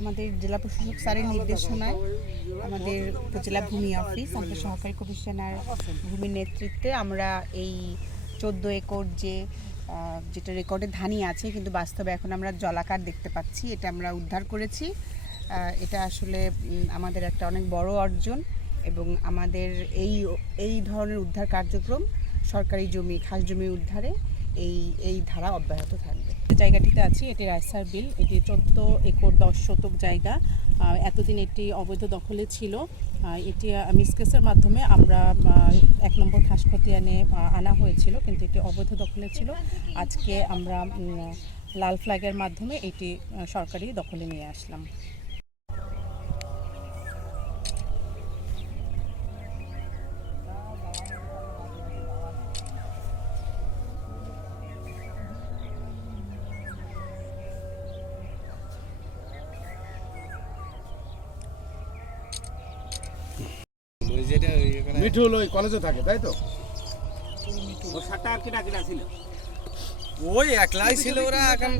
আমাদের জেলা প্রশাসক স্যারের নির্দেশনায় আমাদের উপজেলা ভূমি অফিস, আমাদের সহকারী কমিশনার ভূমির নেতৃত্বে আমরা এই 14 একর যেটা রেকর্ডে ধানই আছে কিন্তু বাস্তবে এখন আমরা জলাকার দেখতে পাচ্ছি, এটা আমরা উদ্ধার করেছি। এটা আসলে আমাদের একটা অনেক বড় অর্জন এবং আমাদের এই ধরনের উদ্ধার কার্যক্রম সরকারি জমি, খাস জমি উদ্ধারে এই ধারা অব্যাহত থাকবে। জায়গাটিতে আছি, এটি রাইসার বিল, এটি 14 একর 10 শতক জায়গা। এতদিন এটি অবৈধ দখলে ছিল। এটি মিসকেসের মাধ্যমে আমরা 1 নম্বর খাস খতিয়ানে আনা হয়েছিল, কিন্তু এটি অবৈধ দখলে ছিল। আজকে আমরা লাল ফ্ল্যাগের মাধ্যমে এটি সরকারি দখলে নিয়ে আসলাম। মিঠুল ওই কলেজে থাকে, তাই তো? ওই একলাই ছিল ওরা এখন।